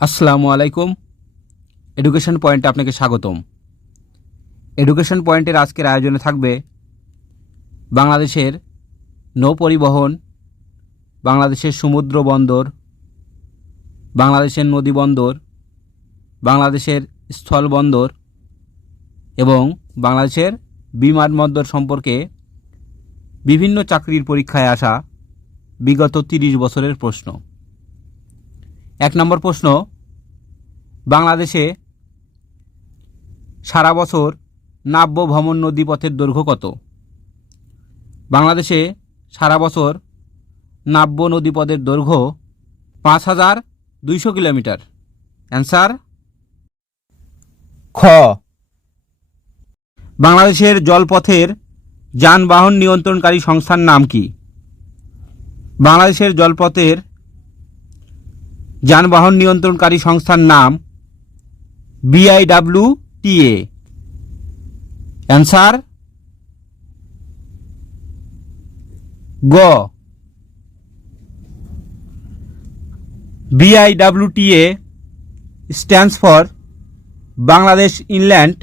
আসসালামু আলাইকুম। এডুকেশন পয়েন্টে আপনাকে স্বাগতম। এডুকেশন পয়েন্টের আজকের আয়োজনে থাকবে বাংলাদেশের নৌ পরিবহন, বাংলাদেশের সমুদ্র বন্দর, বাংলাদেশের নদী বন্দর, বাংলাদেশের স্থল বন্দর এবং বাংলাদেশের বিমানবন্দর সম্পর্কে বিভিন্ন চাকরির পরীক্ষায় আসা বিগত ৩০ বছরের প্রশ্ন। ১ নম্বর প্রশ্ন, বাংলাদেশে সারা বছর নাব্য ভ্রমণ নদীপথের দৈর্ঘ্য কত? বাংলাদেশে সারা বছর নাব্য নদীপথের দৈর্ঘ্য ৫,২০০ কিলোমিটার। অ্যান্সার খ। বাংলাদেশের জলপথের যানবাহন নিয়ন্ত্রণকারী সংস্থার নাম কি? বাংলাদেশের জলপথের যানবাহন নিয়ন্ত্রণকারী সংস্থার নাম BIWTA। অ্যান্সার গ। BIWTA stands for Bangladesh inland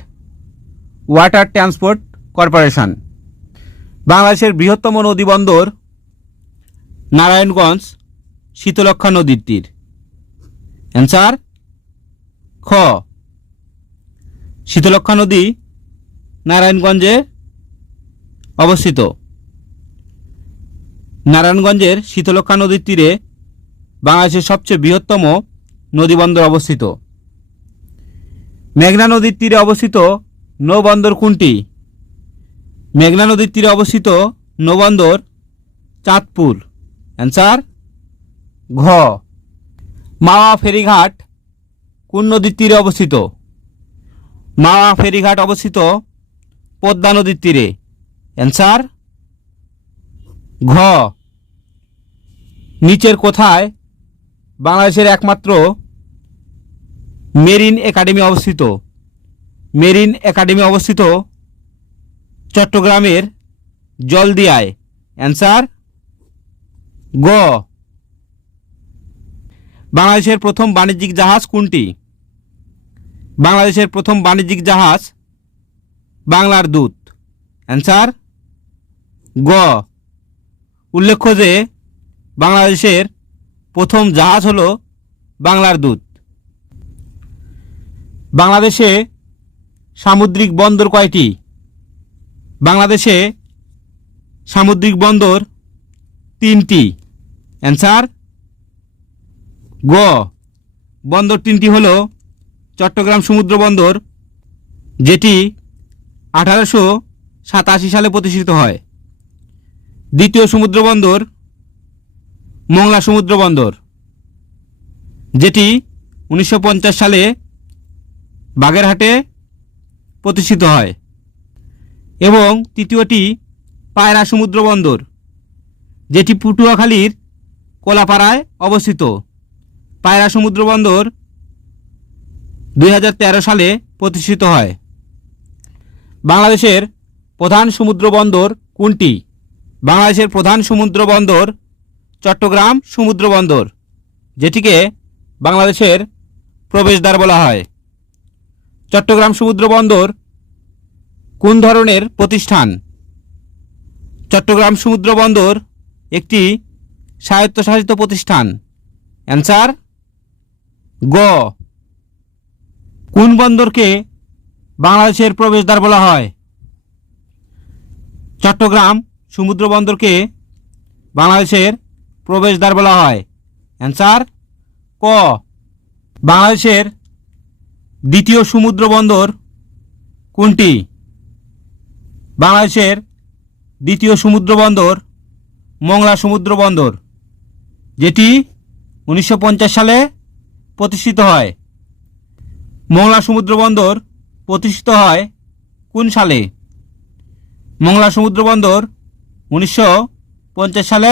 water transport corporation. বাংলাদেশের বৃহত্তম নদীবন্দর নারায়ণগঞ্জ শীতলক্ষ্যা নদীর তীর। অ্যান্সার খ। শীতলক্ষ্যা নদী নারায়ণগঞ্জে অবস্থিত। নারায়ণগঞ্জের শীতলক্ষ্যা নদীর তীরে বাংলাদেশের সবচেয়ে বৃহত্তম নদীবন্দর অবস্থিত। মেঘনা নদীর তীরে অবস্থিত নৌবন্দর কোনটি? মেঘনা নদীর তীরে অবস্থিত নৌবন্দর চাঁদপুর। অ্যান্সার ঘ। মাওয়া ফেরিঘাট কোন নদীর তীরে অবস্থিত? মাওয়া ফেরিঘাট অবস্থিত পদ্মা নদীর তীরে। অ্যান্সার ঘ। নিচের কোথায় বাংলাদেশের একমাত্র মেরিন একাডেমি অবস্থিত? মেরিন একাডেমি অবস্থিত চট্টগ্রামের জলদিয়ায়। অ্যান্সার গ। বাংলাদেশের প্রথম বাণিজ্যিক জাহাজ কোনটি? বাংলাদেশের প্রথম বাণিজ্যিক জাহাজ বাংলার দূত। অ্যান্সার গ। উল্লেখ্য যে বাংলাদেশের প্রথম জাহাজ হলো বাংলার দূত। বাংলাদেশে সামুদ্রিক বন্দর কয়টি? বাংলাদেশে সামুদ্রিক বন্দর 3টি। অ্যান্সার গ। বন্দর 3টি হল চট্টগ্রাম সমুদ্র বন্দর, যেটি 1887 সালে প্রতিষ্ঠিত হয়। দ্বিতীয় সমুদ্র বন্দর মংলা সমুদ্র বন্দর, যেটি 1950 সালে বাগেরহাটে প্রতিষ্ঠিত হয়। এবং তৃতীয়টি পায়রা সমুদ্র বন্দর, যেটি পটুয়াখালীর কোলাপাড়ায় অবস্থিত। পায়রা সমুদ্র বন্দর 2013 সালে প্রতিষ্ঠিত হয়। বাংলাদেশের প্রধান সমুদ্র বন্দর কোনটি? বাংলাদেশের প্রধান সমুদ্র বন্দর চট্টগ্রাম সমুদ্র বন্দর, যেটিকে বাংলাদেশের প্রবেশদ্বার বলা হয়। চট্টগ্রাম সমুদ্র বন্দর কোন ধরনের প্রতিষ্ঠান? চট্টগ্রাম সমুদ্র বন্দর একটি স্বায়ত্তশাসিত প্রতিষ্ঠান। অ্যান্সার গ। কোন বন্দরকে বাংলাদেশের প্রবেশদ্বার বলা হয়? চট্টগ্রাম সমুদ্র বন্দরকে বাংলাদেশের প্রবেশদ্বার বলা হয়। অ্যান্সার ক। বাংলাদেশের দ্বিতীয় সমুদ্র বন্দর কোনটি? বাংলাদেশের দ্বিতীয় সমুদ্র বন্দর মংলা সমুদ্র বন্দর, যেটি 1950 সালে প্রতিষ্ঠিত হয়। মংলা সমুদ্র বন্দর প্রতিষ্ঠিত হয় কোন সালে? মংলা সমুদ্র বন্দর 1950 সালে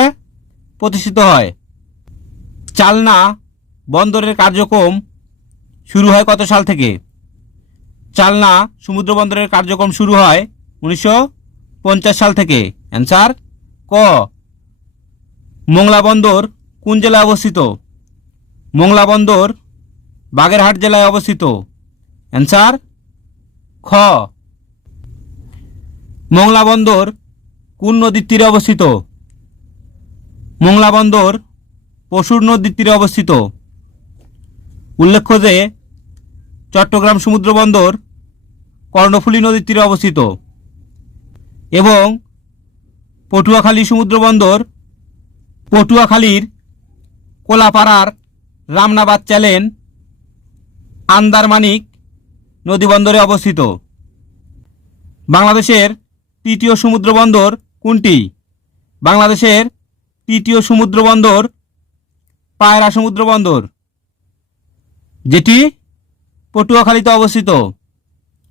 প্রতিষ্ঠিত হয়। চালনা বন্দরের কার্যক্রম শুরু হয় কত সাল থেকে? চালনা সমুদ্র বন্দরের কার্যক্রম শুরু হয় 1950 সাল থেকে। অ্যান্সার ক। মোংলা বন্দর কোন জেলায় অবস্থিত? মোংলা বন্দর বাগেরহাট জেলায় অবস্থিত। অ্যান্সার খ। মোংলা বন্দর কোন নদীর তীরে অবস্থিত? মোংলা বন্দর পশুর নদীর তীরে অবস্থিত। উল্লেখ্য যে চট্টগ্রাম সমুদ্র বন্দর কর্ণফুলী নদীর তীরে অবস্থিত এবং পটুয়াখালী সমুদ্র বন্দর পটুয়াখালীর কোলাপাড়ার রামনাবাদ চ্যানেল আন্দারমানিক নদীবন্দরে অবস্থিত। বাংলাদেশের তৃতীয় সমুদ্র বন্দর কোনটি? বাংলাদেশের তৃতীয় সমুদ্র বন্দর পায়রা সমুদ্র বন্দর, যেটি পটুয়াখালীতে অবস্থিত।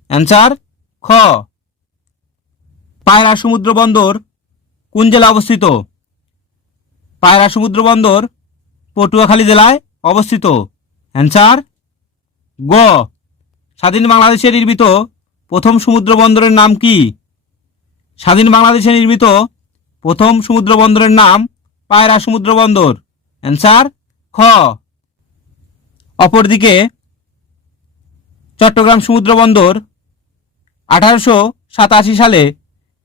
অ্যান্সার খ। পায়রা সমুদ্র বন্দর কোন জেলায় অবস্থিত? পায়রা সমুদ্র বন্দর পটুয়াখালী জেলায় অবস্থিত। অ্যান্সার গ। স্বাধীন বাংলাদেশে নির্মিত প্রথম সমুদ্র বন্দরের নাম কি? স্বাধীন বাংলাদেশে নির্মিত প্রথম সমুদ্র বন্দরের নাম পায়রা সমুদ্র বন্দর। অ্যান্সার খ। অপরদিকে চট্টগ্রাম সমুদ্র বন্দর 1887 সালে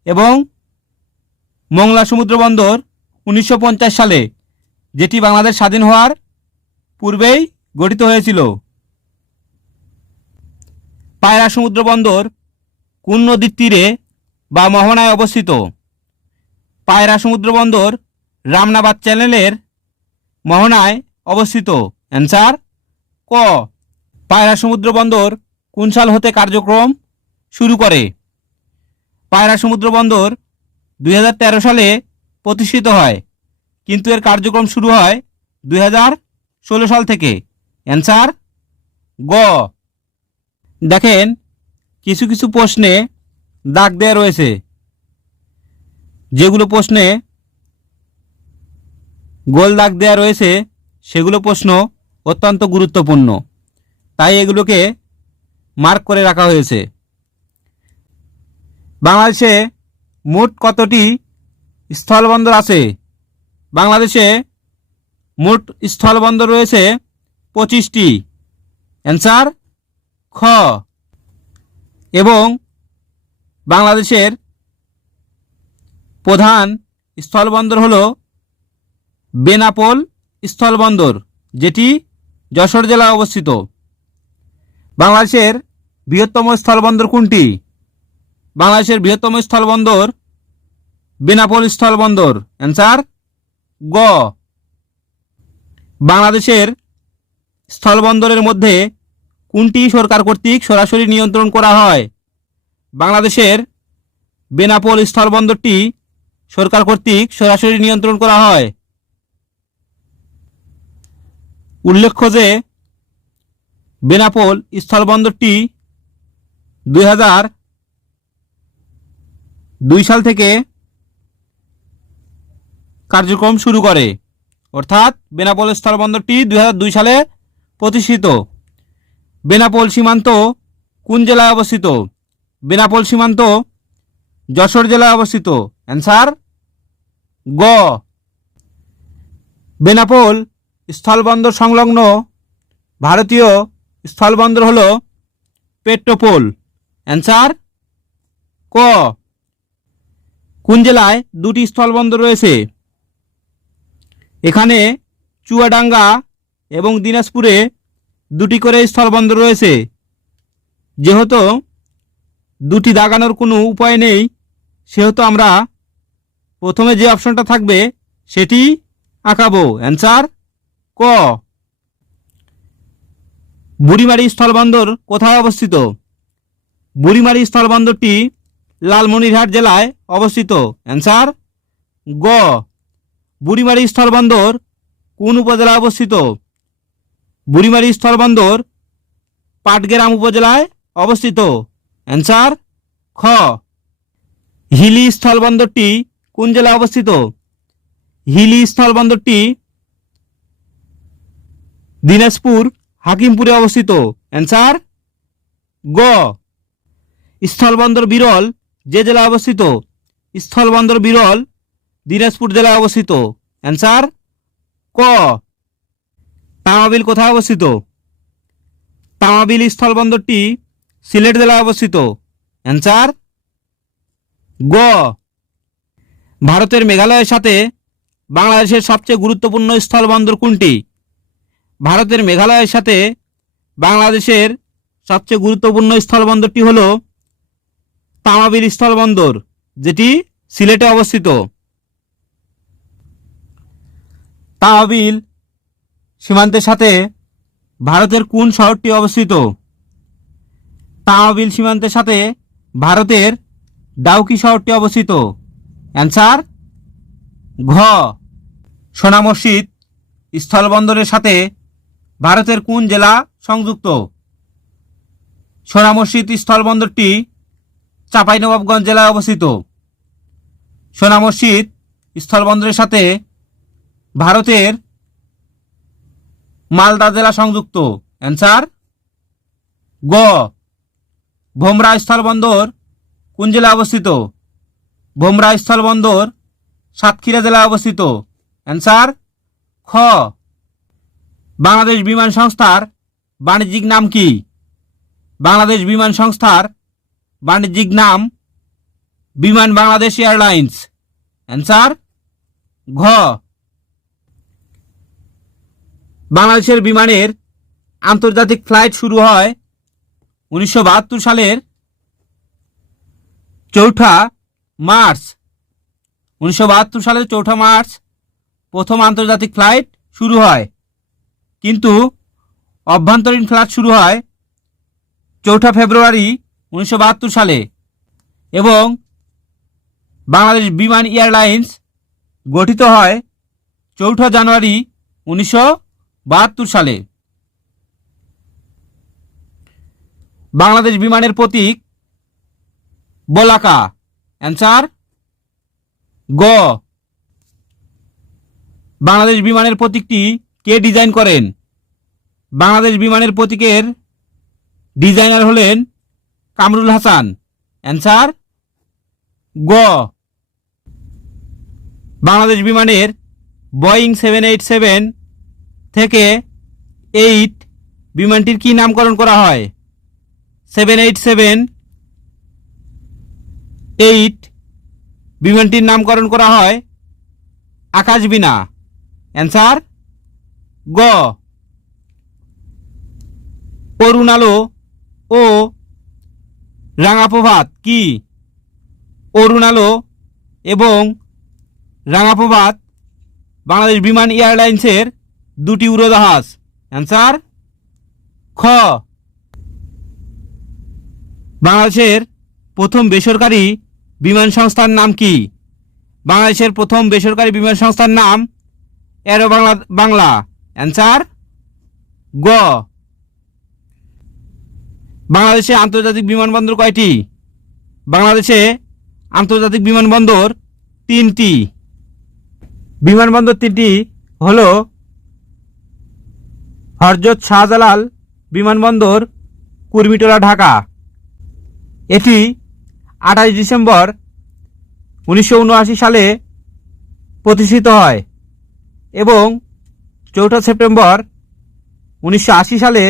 এবং মোংলা সমুদ্র বন্দর 1950 সালে, যেটি বাংলাদেশ স্বাধীন হওয়ার পূর্বেই গঠিত হয়েছিল। পায়রা সমুদ্র বন্দর কোন নদীর তীরে বা মোহনায় অবস্থিত? পায়রা সমুদ্র বন্দর রামনাবাদ চ্যানেলের মোহনায় অবস্থিত। অ্যান্সার ক। পায়রা সমুদ্র বন্দর কোন সাল হতে কার্যক্রম শুরু করে? পায়রা সমুদ্র বন্দর 2013 সালে প্রতিষ্ঠিত হয়, কিন্তু এর কার্যক্রম শুরু হয় 2016 সাল থেকে। অ্যান্সার গ। দেখেন, কিছু কিছু প্রশ্নে দাগ দেওয়া রয়েছে, যেগুলো প্রশ্নে গোল দাগ দেওয়া রয়েছে সেগুলো প্রশ্ন অত্যন্ত গুরুত্বপূর্ণ, তাই এগুলোকে মার্ক করে রাখা হয়েছে। বাংলাদেশে মোট কতটি স্থলবন্দর আছে? বাংলাদেশে মোট স্থলবন্দর রয়েছে 25টি। অ্যান্সার খ। এবং বাংলাদেশের প্রধান স্থলবন্দর হল বেনাপোল স্থলবন্দর, যেটি যশোর জেলায় অবস্থিত। বাংলাদেশের বৃহত্তম স্থলবন্দর কোনটি? বাংলাদেশের বৃহত্তম স্থলবন্দর বেনাপোল স্থলবন্দর। অ্যান্সার গ। বাংলাদেশের স্থলবন্দরের মধ্যে কোনটি সরকার কর্তৃক সরাসরি নিয়ন্ত্রণ করা হয়? বাংলাদেশের বেনাপোল স্থলবন্দরটি সরকার কর্তৃক সরাসরি নিয়ন্ত্রণ করা হয়। উল্লেখ্য যে বেনাপোল স্থলবন্দরটি 2002 সাল থেকে কার্যক্রম শুরু করে, অর্থাৎ বেনাপোল স্থলবন্দরটি 2002 সালে প্রতিষ্ঠিত। বেনাপোল সীমান্ত কোন জেলায় অবস্থিত? বেনাপোল সীমান্ত যশোর জেলায় অবস্থিত। অ্যান্সার গ। বেনাপোল স্থলবন্দর সংলগ্ন ভারতীয় স্থলবন্দর হল পেট্রোপোল। অ্যান্সার ক। কোন জেলায় দুটি স্থলবন্দর রয়েছে? এখানে চুয়াডাঙ্গা এবং দিনাজপুরে দুটি করে স্থলবন্দর রয়েছে। যেহেতু দুটি দাগানোর কোনো উপায় নেই, সেহেতু আমরা প্রথমে যে অপশনটা থাকবে সেটি আঁকাবো। অ্যান্সার ক। বুড়িমারি স্থলবন্দর কোথায় অবস্থিত? বুড়িমারি স্থলবন্দরটি লালমনিরহাট জেলায় অবস্থিত। অ্যান্সার গ। বুড়িমারি স্থলবন্দর কোন উপজেলায় অবস্থিত? বুড়িমারি স্থলবন্দর পাটগ্রাম উপজেলায় অবস্থিত। অ্যান্সার খ। হিলি স্থলবন্দরটি কোন জেলায় অবস্থিত? হিলি স্থলবন্দরটি দিনাজপুর হাকিমপুরে অবস্থিত। অ্যান্সার গ। স্থলবন্দর বিরল যে জেলায় অবস্থিত? স্থলবন্দর বিরল দিনাজপুর জেলায় অবস্থিত। অ্যান্সার ক। তামাবিল কোথায় অবস্থিত? তামাবিল স্থলবন্দরটি সিলেট জেলায় অবস্থিত। অ্যান্সার গ। ভারতের মেঘালয়ের সাথে বাংলাদেশের সবচেয়ে গুরুত্বপূর্ণ স্থলবন্দর কোনটি? ভারতের মেঘালয়ের সাথে বাংলাদেশের সবচেয়ে গুরুত্বপূর্ণ স্থলবন্দরটি হল তামাবিল স্থলবন্দর, যেটি সিলেটে অবস্থিত। তামাবিল সীমান্তের সাথে ভারতের কোন শহরটি অবস্থিত? তামাবিল সীমান্তের সাথে ভারতের ডাউকি শহরটি অবস্থিত। অ্যান্সার ঘ। সোনা মসজিদ স্থলবন্দরের সাথে ভারতের কোন জেলা সংযুক্ত? সোনা মসজিদ স্থলবন্দরটি চাঁপাইনবাবগঞ্জ জেলায় অবস্থিত। সোনা মসজিদ স্থলবন্দরের সাথে ভারতের মালদা জেলা সংযুক্ত। অ্যান্সার গ। ভোমরা স্থলবন্দর কোন জেলায় অবস্থিত? ভোমরা স্থলবন্দর সাতক্ষীরা জেলায় অবস্থিত। অ্যান্সার খ। বাংলাদেশ বিমান সংস্থার বাণিজ্যিক নাম কি? বাংলাদেশ বিমান সংস্থার বাণিজ্যিক নাম বিমান বাংলাদেশ এয়ারলাইন্স। অ্যান্সার ঘ। বাংলাদেশের বিমানের আন্তর্জাতিক ফ্লাইট শুরু হয় 1972 সালের 4 মার্চ। 1972 সালের 4 মার্চ প্রথম আন্তর্জাতিক ফ্লাইট শুরু হয়, কিন্তু অভ্যন্তরীণ ফ্লাইট শুরু হয় 4 ফেব্রুয়ারি 1972 সালে এবং বাংলাদেশ বিমান এয়ারলাইন্স গঠিত হয় 4 জানুয়ারি 1972 সালে। বাংলাদেশ বিমানের প্রতীক বলাকা। অ্যান্সার গ। বাংলাদেশ বিমানের প্রতীকটি কে ডিজাইন করেন? বাংলাদেশ বিমানের প্রতীকের ডিজাইনার হলেন কামরুল হাসান। অ্যান্সার গ। বাংলাদেশ বিমানের বোয়িং 787 থেকে 8 বিমানটির কি নামকরণ করা হয়? 787-8 বিমানটির নামকরণ করা হয় আকাশবিনা। অ্যান্সার গ। অরুণ আলো ও রাঙাপ্রভাত কি? অরুণ আলো এবং রাঙাপ্রভাত বাংলাদেশ বিমান এয়ারলাইন্সের 2টি উড়োজাহাজ। অ্যান্সার খ। বাংলাদেশের প্রথম বেসরকারি বিমান সংস্থার নাম কি? বাংলাদেশের প্রথম বেসরকারি বিমান সংস্থার নাম এরো বাংলা। অ্যান্সার গ। বাংলাদেশে আন্তর্জাতিক বিমানবন্দর কয়টি? বাংলাদেশে আন্তর্জাতিক বিমানবন্দর 3টি। বিমানবন্দর 3টি হল হযরত শাহজালাল বিমানবন্দর, কুর্মিটোলা, ঢাকা। এটি 28 ডিসেম্বর 1979 সালে প্রতিষ্ঠিত হয় এবং 4 সেপ্টেম্বর 1980 সালে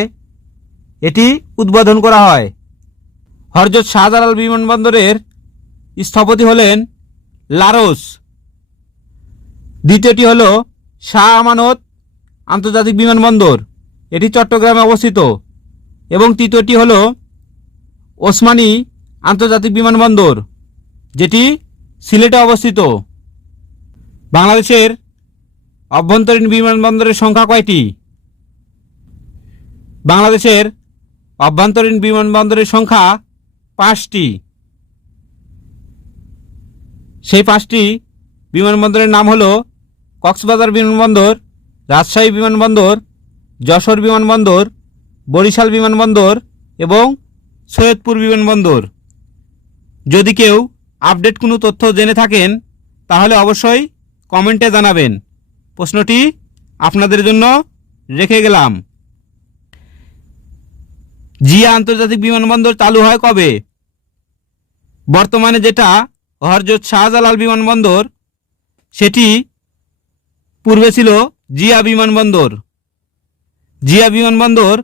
এটি উদ্বোধন করা হয়। হযরত শাহজালাল বিমানবন্দরের স্থপতি হলেন লারোস। দ্বিতীয়টি হল শাহ আমানত আন্তর্জাতিক বিমানবন্দর, এটি চট্টগ্রামে অবস্থিত এবং তৃতীয়টি হল ওসমানী আন্তর্জাতিক বিমানবন্দর, যেটি সিলেটে অবস্থিত। বাংলাদেশের অভ্যন্তরীণ বিমানবন্দরের সংখ্যা কয়টি? বাংলাদেশের অভ্যন্তরীণ বিমানবন্দরের সংখ্যা 5টি। সেই 5টি বিমানবন্দরের নাম হল কক্সবাজার বিমানবন্দর, রাজশাহী বিমানবন্দর, যশোর বিমানবন্দর, বরিশাল বিমানবন্দর এবং সৈয়দপুর বিমানবন্দর। যদি কেউ আপডেট কোনো তথ্য জেনে থাকেন তাহলে অবশ্যই কমেন্টে জানাবেন। প্রশ্নটি আপনাদের জন্য রেখে গেলাম। জিয়া আন্তর্জাতিক বিমানবন্দর চালু হয় কবে? বর্তমানে যেটা হযরত শাহজালাল বিমানবন্দর, সেটি পূর্বে ছিল জিয়া বিমানবন্দর। জিয়া বিমানবন্দর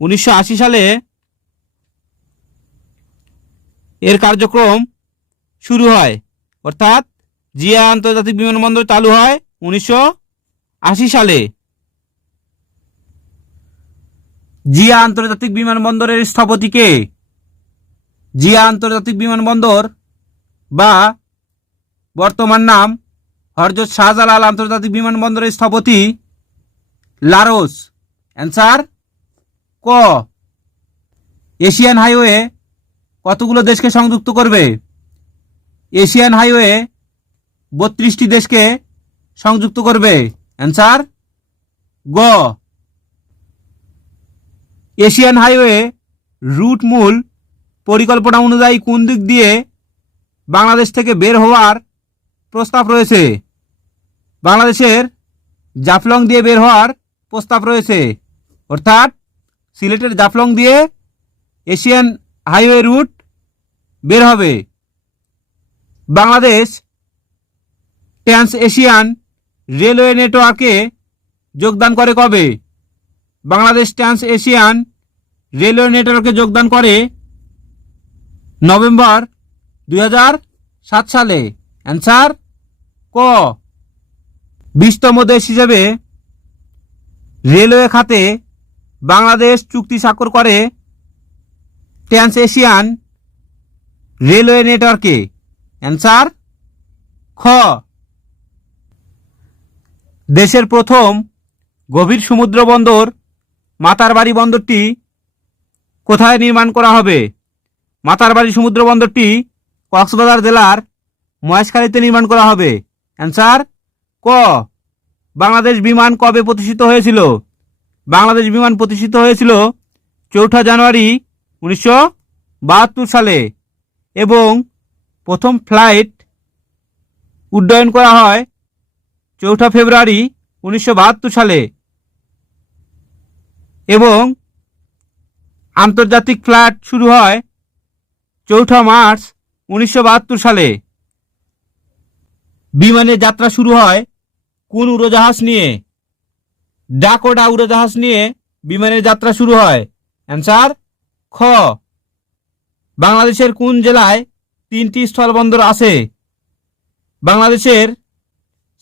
1980 সালে এর কার্যক্রম শুরু হয়, অর্থাৎ জিয়া আন্তর্জাতিক বিমানবন্দর চালু হয় 1980 সালে। জিয়া আন্তর্জাতিক বিমানবন্দরের স্থপতি কে? জিয়া আন্তর্জাতিক বিমানবন্দর বা বর্তমান নাম হযরত শাহজালাল আন্তর্জাতিক বিমানবন্দরের স্থপতি লারোস। অ্যান্সার ক। এশিয়ান হাইওয়ে কতগুলো দেশকে সংযুক্ত করবে? এশিয়ান হাইওয়ে 32টি দেশকে সংযুক্ত করবে। অ্যান্সার গ। এশিয়ান হাইওয়ে রুট মূল পরিকল্পনা অনুযায়ী কোন দিক দিয়ে বাংলাদেশ থেকে বের হওয়ার প্রস্তাব রয়েছে? বাংলাদেশের জাফলং দিয়ে বের হওয়ার প্রস্তাব রয়েছে, অর্থাৎ সিলেটের জাফলং দিয়ে এশিয়ান হাইওয়ে রুট বের হবে। বাংলাদেশ ট্রান্স এশিয়ান রেলওয়ে নেটওয়ার্কে যোগদান করে কবে? বাংলাদেশ ট্রান্স এশিয়ান রেলওয়ে নেটওয়ার্কে যোগদান করে নভেম্বর 2007 সালে। অ্যান্সার ক। 20তম দেশ হিসেবে রেলওয়ে খাতে বাংলাদেশ চুক্তি স্বাক্ষর করে ট্রান্স এশিয়ান রেলওয়ে নেটওয়ার্কে। অ্যান্সার খ। দেশের প্রথম গভীর সমুদ্র বন্দর মাতারবাড়ি বন্দরটি কোথায় নির্মাণ করা হবে? মাতারবাড়ি সমুদ্র বন্দরটি কক্সবাজার জেলার মহেশখালীতে নির্মাণ করা হবে। অ্যান্সার ক। বাংলাদেশ বিমান কবে প্রতিষ্ঠিত হয়েছিল? বাংলাদেশ বিমান প্রতিষ্ঠিত হয়েছিল 4 জানুয়ারি 1972 সালে এবং প্রথম ফ্লাইট উড্ডয়ন করা হয় 4 ফেব্রুয়ারি 1972 সালে এবং আন্তর্জাতিক ফ্লাইট শুরু হয় 4 মার্চ 1972 সালে। বিমানের যাত্রা শুরু হয় কোন উড়োজাহাজ নিয়ে? ডাকোটা উড়োজাহাজ নিয়ে বিমানের যাত্রা শুরু হয়। অ্যান্সার খ। বাংলাদেশের কোন জেলায় 3টি স্থলবন্দর আছে? বাংলাদেশের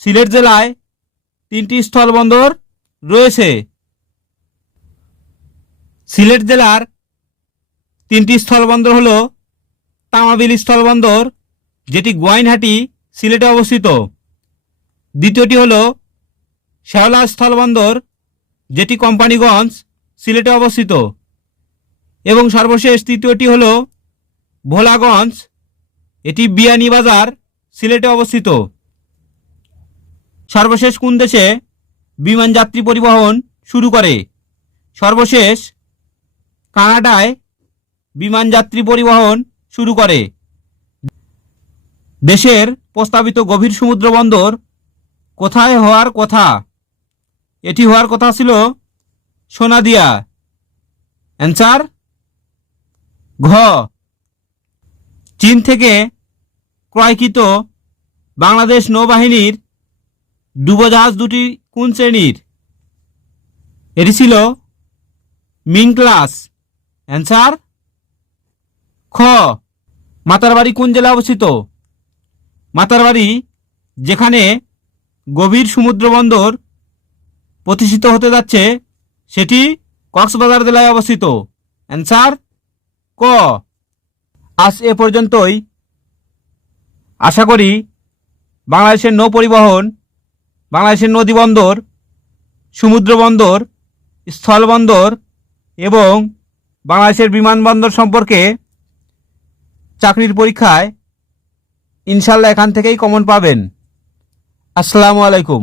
সিলেট জেলায় 3টি স্থলবন্দর রয়েছে। সিলেট জেলার 3টি স্থলবন্দর হল তামাবিল স্থলবন্দর, যেটি গুয়াইনহাটি সিলেটে অবস্থিত। দ্বিতীয়টি হল শেওলা স্থলবন্দর, যেটি কোম্পানিগঞ্জ সিলেটে অবস্থিত। এবং সর্বশেষ তৃতীয়টি হল ভোলাগঞ্জ, এটি বিয়ানীবাজার সিলেটে অবস্থিত। সর্বশেষ কোন দেশে বিমান যাত্রী পরিবহন শুরু করে? সর্বশেষ কানাডায় বিমান যাত্রী পরিবহন শুরু করে। দেশের প্রস্তাবিত গভীর সমুদ্র বন্দর কোথায় হওয়ার কথা? এটি হওয়ার কথা ছিল সোনাদিয়া। অ্যান্সার ঘ। চীন থেকে ক্রয়কৃত বাংলাদেশ নৌবাহিনীর ডুবোজাহাজ দুটি কোন শ্রেণীর? এটি ছিল মিং ক্লাস। অ্যান্সার খ। মাতারবাড়ি কোন জেলায় অবস্থিত? মাতারবাড়ি যেখানে গভীর সমুদ্র বন্দর প্রতিষ্ঠিত হতে যাচ্ছে সেটি কক্সবাজার জেলায় অবস্থিত। অ্যান্সার ক। আজ এ পর্যন্তই। আশা করি বাংলাদেশের নৌ পরিবহন, বাংলাদেশের নদী বন্দর, সমুদ্র বন্দর, স্থল বন্দর এবং বাংলাদেশের বিমানবন্দর সম্পর্কে চাকরির পরীক্ষায় ইনশাল্লাহ এখান থেকেই কমন পাবেন। আসসালামু আলাইকুম।